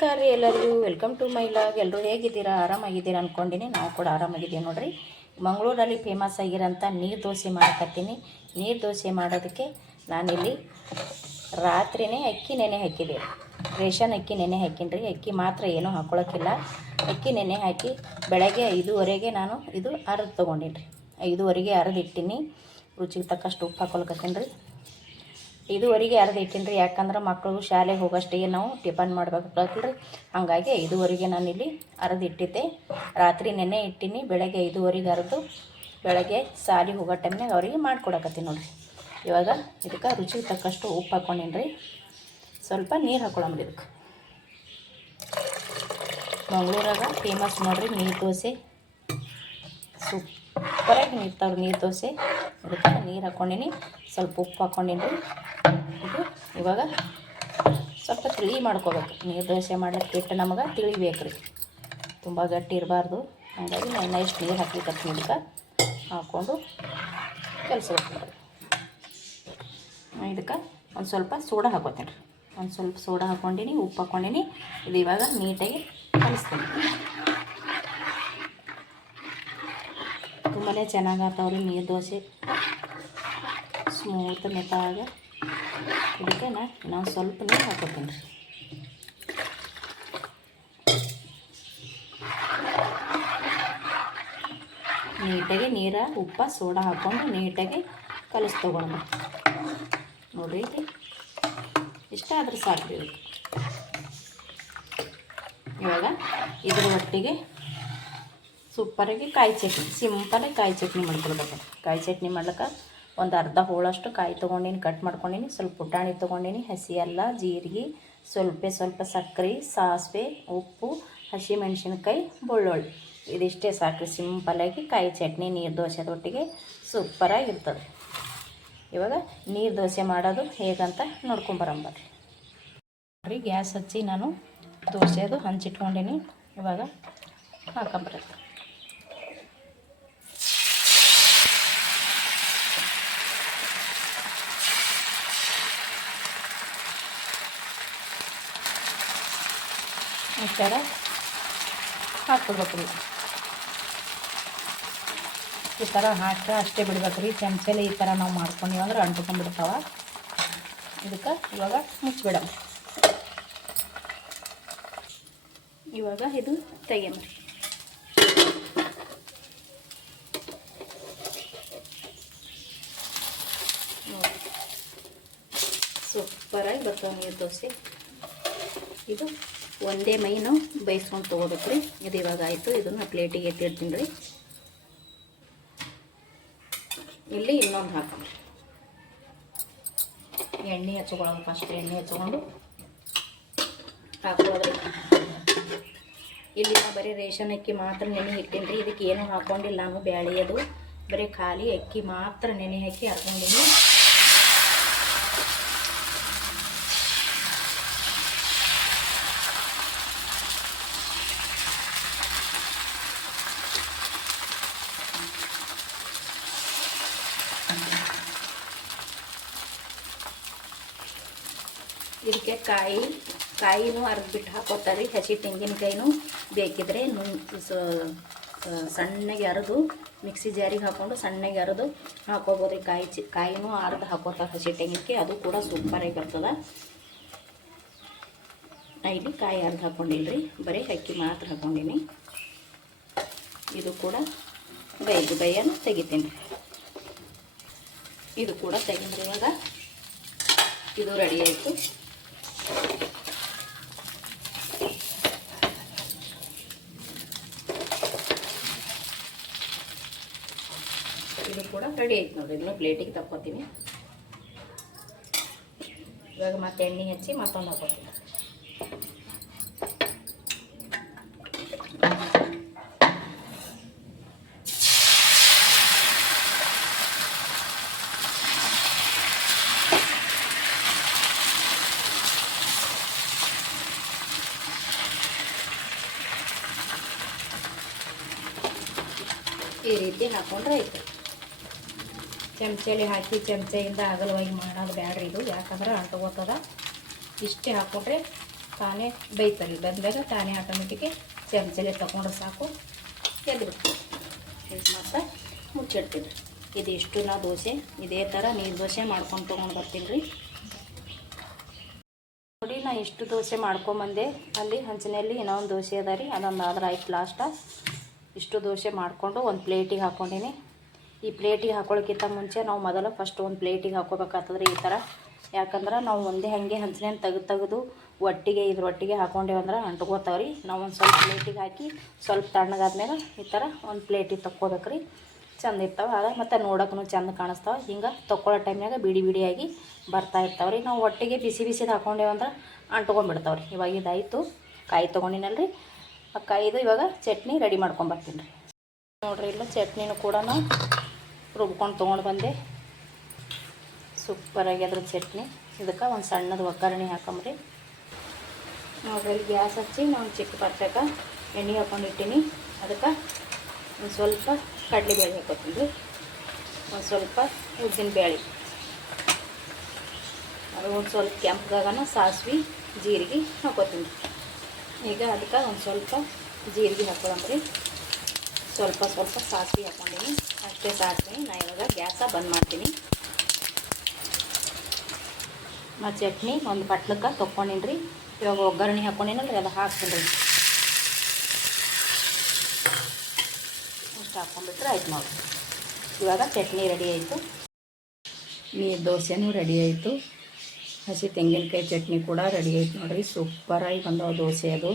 ನಮಸ್ಕಾರ ರೀ ಎಲ್ಲರಿಗೂ. Welcome to my vlog. ಎಲ್ಲರೂ ಹೇಗಿದ್ದೀರಾ? ಆರಾಮಾಗಿದ್ದೀರಾ ಅಂದ್ಕೊಂಡಿನಿ. ನಾವು ಕೂಡ ಆರಾಮಾಗಿದ್ದೀವಿ ನೋಡಿರಿ. ಮಂಗಳೂರಲ್ಲಿ ಫೇಮಸ್ ಆಗಿರೋಂಥ ನೀರು ದೋಸೆ ಮಾಡಕತ್ತೀನಿ. ನೀರು ದೋಸೆ ಮಾಡೋದಕ್ಕೆ ನಾನಿಲ್ಲಿ ರಾತ್ರಿಯೇ ಅಕ್ಕಿ ನೆನೆ ಹಾಕಿದೆ. ರೇಷನ್ ಅಕ್ಕಿ ನೆನೆ ಹಾಕಿನಿ ರೀ. ಅಕ್ಕಿ ಮಾತ್ರ ಏನೂ ಹಾಕ್ಕೊಳಕ್ಕಿಲ್ಲ. ಅಕ್ಕಿ ನೆನೆ ಹಾಕಿ ಬೆಳಗ್ಗೆ 5:15ಗೆ ನಾನು ಇದು ಅರ್ದು ತೊಗೊಂಡಿನಿ ರೀ. 5:15ಗೆ ಅರ್ದು ಇಟ್ಟಿನಿ. ರುಚಿಗೆ ತಕ್ಕಷ್ಟು ಉಪ್ಪು ಹಾಕೊಳಕತ್ತೀನಿ ರೀ. 5:15ಗೆ ಅರ್ದು ಇಟ್ಟಿನಿ ರೀ. ಯಾಕಂದ್ರೆ ಮಕ್ಕಳು ಶಾಲೆಗೆ ಹೋಗೋಷ್ಟಿಗೆ ನಾವು ಟಿಫನ್ ಮಾಡ್ಬೇಕಾಗ್ತದೆ ರೀ. ಹಾಗಾಗಿ 5:15ಗೆ ನಾನಿಲ್ಲಿ ಅರ್ದು ಇಟ್ಟಿದ್ದೆ. ರಾತ್ರಿ ನೆನೆ ಇಟ್ಟಿನಿ. ಬೆಳಗ್ಗೆ 5:15ಗೆ ಅರ್ದು ಬೆಳಗ್ಗೆ ಶಾಲೆಗೆ ಹೋಗೋ ಟೈಮ್ನಾಗ ಅವರಿಗೆ ಮಾಡಿಕೊಡಕತ್ತೀನಿ ನೋಡಿರಿ. ಇವಾಗ ಇದಕ್ಕೆ ರುಚಿಗೆ ತಕ್ಕಷ್ಟು ಉಪ್ಪು ಹಾಕ್ಕೊಂಡಿನಿ ರೀ. ಸ್ವಲ್ಪ ನೀರು ಹಾಕ್ಕೊಳಮ್ರಿ. ಇದಕ್ಕೆ ಮಂಗಳೂರಾಗ ಫೇಮಸ್ ನೋಡಿರಿ ನೀರು ದೋಸೆ. ಸೂಪರಾಗಿ ಇರ್ತಾವ್ರಿ ನೀರು ದೋಸೆ. ಅದಕ್ಕೆ ನೀರು ಹಾಕ್ಕೊಂಡಿನಿ. ಸ್ವಲ್ಪ ಉಪ್ಪು ಹಾಕ್ಕೊಂಡಿನಿ ರೀ. ಇದು ಇವಾಗ ಸ್ವಲ್ಪ ತಿಳಿ ಮಾಡ್ಕೋಬೇಕು. ನೀರು ದೋಸೆ ಮಾಡ್ಲಿಕ್ಕೆ ಬಿಟ್ಟು ನಮಗೆ ತಿಳಿಬೇಕು ರೀ. ತುಂಬ ಗಟ್ಟಿ ಇರಬಾರ್ದು. ಹಾಗಾಗಿ ನಾನು ಇಷ್ಟು ನೀರು ಹಾಕ್ಲಿಕ್ಕೆ ಇದಕ್ಕೆ ಹಾಕ್ಕೊಂಡು ಕಲಿಸ್ಬೇಕು ರೀ. ಇದಕ್ಕೆ ಒಂದು ಸ್ವಲ್ಪ ಸೋಡಾ ಹಾಕೋತೀನಿ ರೀ. ಒಂದು ಸ್ವಲ್ಪ ಸೋಡಾ ಹಾಕ್ಕೊಂಡಿನಿ, ಉಪ್ಪು ಹಾಕ್ಕೊಂಡಿನಿ. ಇದು ಇವಾಗ ನೀಟಾಗಿ ಕಲಿಸ್ತೀನಿ. ತುಂಬಾ ಚೆನ್ನಾಗಿ ಆಗ್ತಾವ್ರಿ ನೀರು ದೋಸೆ. ಸ್ಮೂತ್ ಮೆತ್ತಾಗ. ಇದಕ್ಕೆ ನಾನು ಇನ್ನೊಂದು ಸ್ವಲ್ಪ ನೀರು ಹಾಕೋತೀನಿ ರೀ. ನೀಟಾಗಿ ನೀರು ಉಪ್ಪು ಸೋಡಾ ಹಾಕ್ಕೊಂಡು ನೀಟಾಗಿ ಕಲಿಸಿ ತೊಗೊಂಡು ನೋಡಿರಿ. ಇಷ್ಟ ಆದ್ರೆ ಸಾಕು ರೀ. ಇವಾಗ ಇದ್ರ ಒಟ್ಟಿಗೆ ಸೂಪರಾಗಿ ಕಾಯಿ ಚಟ್ನಿ, ಸಿಂಪಲಾಗಿ ಕಾಯಿ ಚಟ್ನಿ ಮಾಡ್ಕೊಳ್ಬೇಕು. ಕಾಯಿ ಚಟ್ನಿ ಮಾಡ್ಲಿಕ್ಕೆ ಒಂದು ಅರ್ಧ ಹೋಳಷ್ಟು ಕಾಯಿ ತೊಗೊಂಡಿನಿ, ಕಟ್ ಮಾಡ್ಕೊಂಡಿನಿ. ಸ್ವಲ್ಪ ಪುಟಾಣಿ ತೊಗೊಂಡಿನಿ, ಹಸಿ ಅಲ್ಲ, ಜೀರಿಗೆ, ಸ್ವಲ್ಪ ಸಕ್ಕರೆ, ಸಾಸಿವೆ, ಉಪ್ಪು, ಹಸಿ ಮೆಣಸಿನ್ಕಾಯಿ, ಬೆಳ್ಳುಳ್ಳಿ. ಇದಿಷ್ಟೇ ಸಾಕು. ಸಿಂಪಲಾಗಿ ಕಾಯಿ ಚಟ್ನಿ ನೀರು ದೋಸೆದೊಟ್ಟಿಗೆ ಸೂಪರಾಗಿರ್ತದೆ. ಇವಾಗ ನೀರು ದೋಸೆ ಮಾಡೋದು ಹೇಗಂತ ನೋಡ್ಕೊಂಬರಂಬರ್ರಿ. ನೋಡಿರಿ, ಗ್ಯಾಸ್ ಹಚ್ಚಿ ನಾನು ದೋಸೆದು ಹಂಚಿಟ್ಕೊಂಡಿನಿ. ಇವಾಗ ಹಾಕೊಂಬರುತ್ತೆ. ಈ ಥರ ಹಾಕ್ಬಿಡ್ಬೇಕು ರೀ. ಈ ಥರ ಹಾಕಿ ಅಷ್ಟೇ ಬಿಡ್ಬೇಕು ರೀ. ಚಮಚಲ್ಲಿ ಈ ಥರ ನಾವು ಮಾಡ್ಕೊಂಡಿವಿ ಅಂದ್ರೆ ಅಂಟ್ಕೊಂಡ್ಬಿಡ್ತಾವ. ಇದಕ್ಕೆ ಇವಾಗ ಮುಚ್ಚಿಬಿಡ. ಇವಾಗ ಇದು ತೆಗೆಯಮ್ರಿ. ನೋಡಿ, ಸೂಪರಾಗಿ ಬರ್ತಾವೆ ನೀರು ದೋಸೆ. ಇದು ಒಂದೇ ಮೈ ನಾವು ಬೇಯಿಸ್ಕೊಂಡು ತೊಗೋಬೇಕು ರೀ. ಇದು ಇವಾಗ ಆಯಿತು. ಇದನ್ನು ಪ್ಲೇಟಿಗೆ ಎತ್ತಿಡ್ತೀನಿ ರೀ. ಇಲ್ಲಿ ಇನ್ನೊಂದು ಹಾಕೊಂಡ್ರಿ. ಎಣ್ಣೆ ಹಚ್ಕೊಳ್ಳೋದು. ಫಸ್ಟ್ ಎಣ್ಣೆ ಹಚ್ಕೊಂಡು ಹಾಕೋದ್ರಿ. ಇಲ್ಲಿ ನಾವು ಬರೀ ರೇಷನ್ ಅಕ್ಕಿ ಮಾತ್ರ ನೆನೆ ಇಟ್ಟಿನಿ ರೀ. ಇದಕ್ಕೆ ಏನೂ ಹಾಕ್ಕೊಂಡಿಲ್ಲ ನಾವು. ಬ್ಯಾಳಿ ಅದು ಬರೀ ಖಾಲಿ ಅಕ್ಕಿ ಮಾತ್ರ ನೆನೆ ಹಾಕಿ ಹಾಕ್ಕೊಂಡಿನಿ. ಇದಕ್ಕೆ ಕಾಯಿನೂ ಅರ್ದು ಬಿಟ್ಟು ಹಾಕೋತಾರೆ. ಹಸಿ ತೆಂಗಿನಕಾಯಿನೂ ಬೇಕಿದ್ರೆ ಸಣ್ಣಗೆ ಅರೆದು ಮಿಕ್ಸಿ ಜಾರಿಗೆ ಹಾಕ್ಕೊಂಡು ಸಣ್ಣಗೆ ಅರೆದು ಹಾಕೋಬೋದು ರೀ. ಕಾಯಿನೂ ಅರ್ದು ಹಾಕೋತಾರೆ ಹಸಿ ತೆಂಗಿನಕಾಯಿ. ಅದು ಕೂಡ ಸೂಪರಾಗಿ ಬರ್ತದೆ. ಇಲ್ಲಿ ಕಾಯಿ ಅರ್ದು ಹಾಕ್ಕೊಂಡಿಲ್ರಿ, ಬರೀ ಅಕ್ಕಿ ಮಾತ್ರ ಹಾಕ್ಕೊಂಡಿನಿ. ಇದು ಕೂಡ ಬೈಯನ್ನು ತೆಗಿತೀನಿ. ಇದು ಕೂಡ ತೆಗಿದ್ರಿ. ಇವಾಗ ಇದು ರೆಡಿ ಆಯಿತು. ಇದು ಕೂಡ ರೆಡಿ ಆಯ್ತು ನೋಡಿರಿ. ಇದನ್ನು ಪ್ಲೇಟಿಗೆ ತಕ್ಕೋತೀನಿ. ಇವಾಗ ಮತ್ತೆ ಎಣ್ಣೆ ಹಚ್ಚಿ ಮತ್ತೊಂದು ಹಾಕೋತೀನಿ. ಈ ರೀತಿ ಹಾಕೊಂಡ್ರೆ ಆಯ್ತು. ಚಮಚಲ್ಲಿ ಹಾಕಿ ಚಮಚೆಯಿಂದ ಅಗಲವಾಗಿ ಮಾಡೋದು ಬ್ಯಾಡ್ರಿ ಇದು. ಯಾಕಂದ್ರೆ ಅಂಟ್ಕೋತದ. ಇಷ್ಟೇ ಹಾಕ್ಕೊಂಡ್ರೆ ತಾನೇ ಬೇಯ್ತಾರೆ. ಬಂದಾಗ ತಾನೇ ಆಟೋಮೆಟಿಕ್ಕೆ ಚಮಚಲೆ ತಗೊಂಡ್ರೆ ಸಾಕು, ಎದ್ಬಿಡ್ತೀವಿ. ಮತ್ತು ಮುಚ್ಚಿಡ್ತೀನಿ. ಇದಿಷ್ಟು ನಾ ದೋಸೆ ಇದೇ ಥರ ನೀರು ದೋಸೆ ಮಾಡ್ಕೊಂಡು ತೊಗೊಂಡು ಬರ್ತೀನಿ ರೀ. ನೋಡಿ, ನಾ ಇಷ್ಟು ದೋಸೆ ಮಾಡ್ಕೊಂಬಂದೆ. ಅಲ್ಲಿ ಹಂಚಿನಲ್ಲಿ ಇನ್ನೊಂದು ದೋಸೆ ಅದ ರೀ, ಅದೊಂದು ಆದ್ರೆ ಆಯ್ತು ಲಾಸ್ಟ. ಇಷ್ಟು ದೋಸೆ ಮಾಡಿಕೊಂಡು ಒಂದು ಪ್ಲೇಟಿಗೆ ಹಾಕ್ಕೊಂಡೀನಿ. ಈ ಪ್ಲೇಟಿಗೆ ಹಾಕೊಳ್ಳೋಕ್ಕಿಂತ ಮುಂಚೆ ನಾವು ಮೊದಲು ಫಸ್ಟ್ ಒಂದು ಪ್ಲೇಟಿಗೆ ಹಾಕ್ಕೋಬೇಕಾಗ್ತದೆ ರೀ ಈ ಥರ. ಯಾಕಂದ್ರೆ ನಾವು ಒಂದೇ ಹಾಗೆ ಹಂಚಿನೇನು ತೆಗೆದು ಒಟ್ಟಿಗೆ ಇದ್ರೊಟ್ಟಿಗೆ ಹಾಕ್ಕೊಂಡೇವು ಅಂದ್ರೆ ಅಂಟ್ಕೋತಾವೆ ರೀ. ನಾವು ಒಂದು ಸ್ವಲ್ಪ ಪ್ಲೇಟಿಗೆ ಹಾಕಿ ಸ್ವಲ್ಪ ತಣ್ಣಗಾದ್ಮೇಲೆ ಈ ಥರ ಒಂದು ಪ್ಲೇಟಿಗೆ ತಕ್ಕೋಬೇಕು ರೀ. ಚೆಂದ ಇರ್ತಾವೆ ಆಗ, ಮತ್ತು ನೋಡೋಕ್ಕೂ ಚೆಂದ ಕಾಣಿಸ್ತಾವೆ. ಹಿಂಗೆ ತೊಗೊಳ್ಳೋ ಟೈಮ್ನಾಗ ಬಿಡಿ ಬಿಡಿಯಾಗಿ ಬರ್ತಾ ಇರ್ತಾವೆ ರೀ. ನಾವು ಒಟ್ಟಿಗೆ ಬಿಸಿ ಬಿಸಿದು ಹಾಕ್ಕೊಂಡೇವು ಅಂದ್ರೆ ಅಂಟ್ಕೊಂಡ್ಬಿಡ್ತಾವೆ ರೀ. ಇವಾಗ ಇದಾಯಿತು, ಕಾಯಿ ತೊಗೊಂಡಿನಲ್ರಿ. ಆ ಕಾಯಿದು ಇವಾಗ ಚಟ್ನಿ ರೆಡಿ ಮಾಡ್ಕೊಂಬರ್ತೀನಿ ರೀ. ನೋಡಿರಿ, ಇಲ್ಲ ಚಟ್ನಿನೂ ಕೂಡ ರುಬ್ಕೊಂಡು ತೊಗೊಂಡು ಬಂದೆ. ಸೂಪರಾಗಿ ಅದ್ರ ಚಟ್ನಿ. ಇದಕ್ಕೆ ಒಂದು ಸಣ್ಣದು ಒಗ್ಗರಣೆ ಹಾಕಂಬ್ರಿ. ನೋಡ್ರಿ, ಗ್ಯಾಸ್ ಹಚ್ಚಿ ನಾನು ಚಿಕ್ಕ ಪಾತ್ರೆಗೆ ಎಣ್ಣೆ ಹಾಕ್ಕೊಂಡಿಟ್ಟಿನಿ. ಅದಕ್ಕೆ ಒಂದು ಸ್ವಲ್ಪ ಕಡಲೆಬೇಳೆ ಹಾಕೋತೀನಿ ರೀ, ಒಂದು ಸ್ವಲ್ಪ ಉದ್ದಿನ ಬೇಳೆ, ಅದು ಒಂದು ಸ್ವಲ್ಪ ಕೆಂಪಗಾಗನ ಸಾಸಿವೆ ಜೀರಿಗೆ ಹಾಕೋತೀನಿ. ಈಗ ಅದಕ್ಕೆ ಒಂದು ಸ್ವಲ್ಪ ಜೀರಿಗೆ ಹಾಕೊಳ್ಳಂಬ್ರಿ. ಸ್ವಲ್ಪ ಸಾಸಿವೆ ಹಾಕ್ಕೊಂಡಿನಿ, ಅಷ್ಟೇ ಸಾಸಿವೆ. ನಾನು ಇವಾಗ ಗ್ಯಾಸ ಬಂದ್ ಮಾಡ್ತೀನಿ. ನಾ ಚಟ್ನಿ ಒಂದು ಬಟ್ಲಕ್ಕೆ ತೊಗೊಂಡಿನಿ ರೀ. ಇವಾಗ ಒಗ್ಗರಣೆ ಹಾಕ್ಕೊಂಡಿನಲ್ರಿ, ಅದು ಹಾಕ್ತೀನಿ ರೀ. ಅಷ್ಟು ಹಾಕ್ಕೊಂಡ್ಬಿಟ್ರೆ ಆಯ್ತು ನೋಡಿ. ಇವಾಗ ಚಟ್ನಿ ರೆಡಿ ಆಯಿತು, ನೀರು ದೋಸೆನೂ ರೆಡಿ ಆಯಿತು, ಹಸಿ ತೆಂಗಿನಕಾಯಿ ಚಟ್ನಿ ಕೂಡ ರೆಡಿ ಆಯ್ತು ನೋಡಿರಿ. ಸೂಪರಾಗಿ ಬಂದವು ದೋಸೆ. ಅದು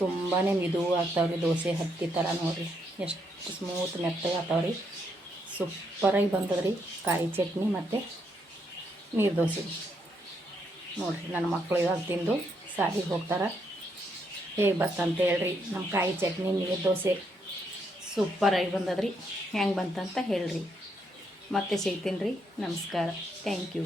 ತುಂಬಾ ಮಿದು ಆಗ್ತಾವ್ರಿ ದೋಸೆ, ಹತ್ತಿ ಥರ ನೋಡಿರಿ ಎಷ್ಟು ಸ್ಮೂತ್ ಮೆತ್ತಗೆ ಆಗ್ತಾವ್ರಿ. ಸೂಪರಾಗಿ ಬಂದದ್ರಿ ಕಾಯಿ ಚಟ್ನಿ ಮತ್ತು ನೀರು ದೋಸೆ. ನೋಡಿರಿ, ನನ್ನ ಮಕ್ಕಳು ಇವಾಗ ತಿಂದು ಶಾಲೆಗೆ ಹೋಗ್ತಾರೆ. ಹೇಗೆ ಬರ್ತಂತ ಹೇಳ್ರಿ ನಮ್ಮ ಕಾಯಿ ಚಟ್ನಿ ನೀರು ದೋಸೆ. ಸೂಪರಾಗಿ ಬಂದದ್ರಿ. ಹೆಂಗೆ ಬಂತಂತ ಹೇಳ್ರಿ. ಮತ್ತೆ ಸಿಗ್ತೀನಿ ರೀ. ನಮಸ್ಕಾರ. Thank you.